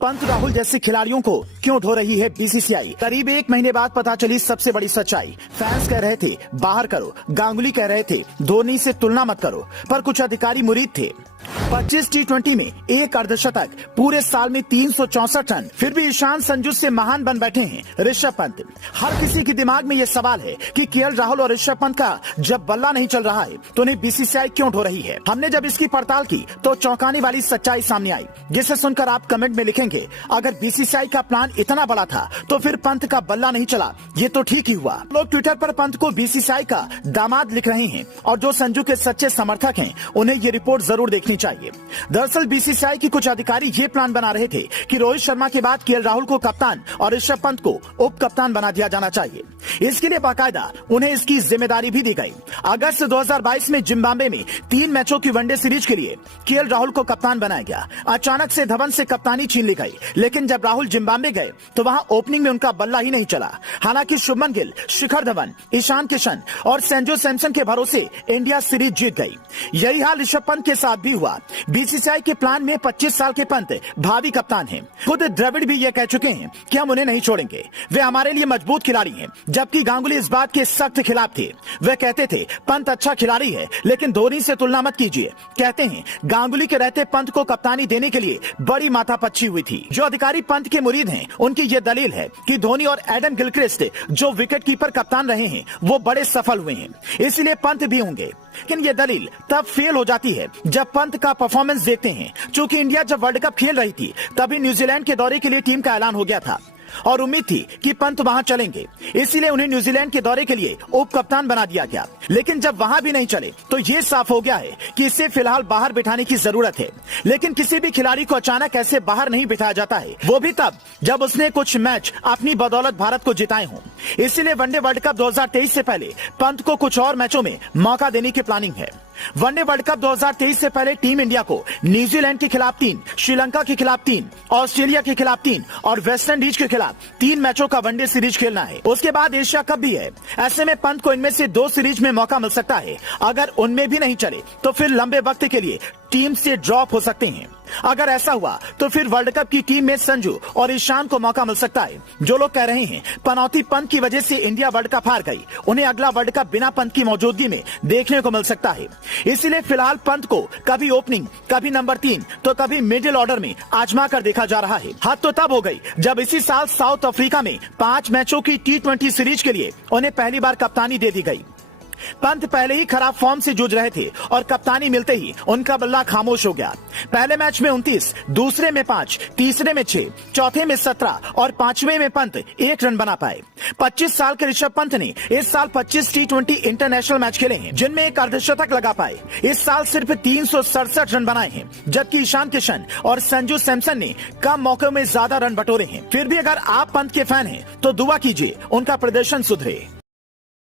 पंत राहुल जैसे खिलाड़ियों को क्यों ढो रही है बीसीसीआई? करीब 1 महीने बाद पता चली सबसे बड़ी सच्चाई। फैंस कह रहे थे बाहर करो, गांगुली कह रहे थे धोनी से तुलना मत करो, पर कुछ अधिकारी मुरीद थे। 25 टी20 में एक अर्धशतक, पूरे साल में 364 रन, फिर भी ईशान संजू से महान बन बैठे हैं ऋषभ पंत। हर किसी के दिमाग में ये सवाल है कि केएल राहुल और ऋषभ पंत का जब बल्ला नहीं चल रहा है तो उन्हें बीसीसीआई क्यों ढो रही है। हमने जब इसकी पड़ताल की तो चौंकाने वाली सच्चाई सामने आई, जिसे सुनकर आप कमेंट में लिखेंगे अगर बीसीसीआई का प्लान इतना बड़ा था तो फिर पंत का बल्ला नहीं चला, ये तो ठीक ही हुआ। लोग ट्विटर पर पंत को बीसीसीआई का दामाद लिख रहे हैं और जो संजू के सच्चे समर्थक हैं उन्हें ये रिपोर्ट जरूर देखनी चाहिए। दरअसल बीसीसीआई के कुछ अधिकारी ये प्लान बना रहे थे कि रोहित शर्मा के बाद केएल राहुल को कप्तान और ऋषभ पंत को उप कप्तान बना दिया जाना चाहिए। इसके लिए बाकायदा उन्हें इसकी जिम्मेदारी भी दी गई। अगस्त 2022 में जिम्बाब्वे में 3 मैचों की वनडे सीरीज के लिए केएल राहुल को कप्तान बनाया गया। अचानक से धवन से कप्तानी छीन ली गई, लेकिन जब राहुल जिम्बाब्वे गए तो वहां ओपनिंग में उनका बल्ला ही नहीं चला। हालांकि शुभमन गिल, शिखर धवन, ईशान किशन और संजू सैमसन के भरोसे इंडिया सीरीज जीत गई। यही हाल ऋषभ पंत के साथ भी हुआ। बीसीसीआई के प्लान में 25 साल के पंत भावी कप्तान हैं। खुद द्रविड़ भी ये कह चुके हैं कि हम उन्हें नहीं छोड़ेंगे, वे हमारे लिए मजबूत खिलाड़ी हैं। जबकि गांगुली इस बात के सख्त खिलाफ थे। वे कहते थे पंत अच्छा खिलाड़ी है लेकिन धोनी से तुलना मत कीजिए। कहते हैं गांगुली के रहते पंत को कप्तानी देने के लिए बड़ी माथापच्ची हुई थी। जो अधिकारी पंत के मुरीद हैं उनकी ये दलील है कि धोनी और एडम गिलक्रिस्ट जो विकेट कीपर कप्तान रहे हैं वो बड़े सफल हुए हैं, इसलिए पंत भी होंगे। लेकिन ये दलील तब फेल हो जाती है जब पंत का परफॉर्मेंस देखते हैं। चूंकि इंडिया जब वर्ल्ड कप खेल रही थी तभी न्यूजीलैंड के दौरे के लिए टीम का ऐलान हो गया था और उम्मीद थी कि पंत वहां चलेंगे, इसीलिए उन्हें न्यूजीलैंड के दौरे के लिए उप कप्तान बना दिया गया। लेकिन जब वहां भी नहीं चले तो ये साफ हो गया है कि इसे फिलहाल बाहर बिठाने की जरूरत है। लेकिन किसी भी खिलाड़ी को अचानक ऐसे बाहर नहीं बिठाया जाता है, वो भी तब जब उसने कुछ मैच अपनी बदौलत भारत को जिताए हों। इसीलिए वनडे वर्ल्ड कप 2023 से पहले पंत को कुछ और मैचों में मौका देने की प्लानिंग है। वनडे वर्ल्ड कप 2023 से पहले टीम इंडिया को न्यूजीलैंड के खिलाफ 3, श्रीलंका के खिलाफ 3, ऑस्ट्रेलिया के खिलाफ 3 और वेस्ट इंडीज के खिलाफ 3 मैचों का वनडे सीरीज खेलना है। उसके बाद एशिया कप भी है। ऐसे में पंत को इनमें से 2 सीरीज में मौका मिल सकता है। अगर उनमें भी नहीं चले तो फिर लंबे वक्त के लिए टीम से ड्रॉप हो सकते हैं। अगर ऐसा हुआ तो फिर वर्ल्ड कप की टीम में संजू और ईशान को मौका मिल सकता है। जो लोग कह रहे हैं पनौती पंत की वजह से इंडिया वर्ल्ड कप हार गई, उन्हें अगला वर्ल्ड कप बिना पंत की मौजूदगी में देखने को मिल सकता है। इसीलिए फिलहाल पंत को कभी ओपनिंग, कभी नंबर 3 तो कभी मिडिल ऑर्डर में आजमा कर देखा जा रहा है। हद तो तब हो गई जब इसी साल साउथ अफ्रीका में 5 मैचों की टी20 सीरीज के लिए उन्हें पहली बार कप्तानी दे दी गई। पंत पहले ही खराब फॉर्म से जूझ रहे थे और कप्तानी मिलते ही उनका बल्ला खामोश हो गया। पहले मैच में 29, दूसरे में 5, तीसरे में 6, चौथे में 17 और 5वें में पंत 1 रन बना पाए। 25 साल के ऋषभ पंत ने इस साल 25 टी20 इंटरनेशनल मैच खेले हैं, जिनमें एक अर्धशतक लगा पाए। इस साल सिर्फ 367 रन बनाए हैं, जबकि ईशान किशन और संजू सैमसन ने कम मौकों में ज्यादा रन बटोरे हैं। फिर भी अगर आप पंत के फैन हैं तो दुआ कीजिए उनका प्रदर्शन सुधरे।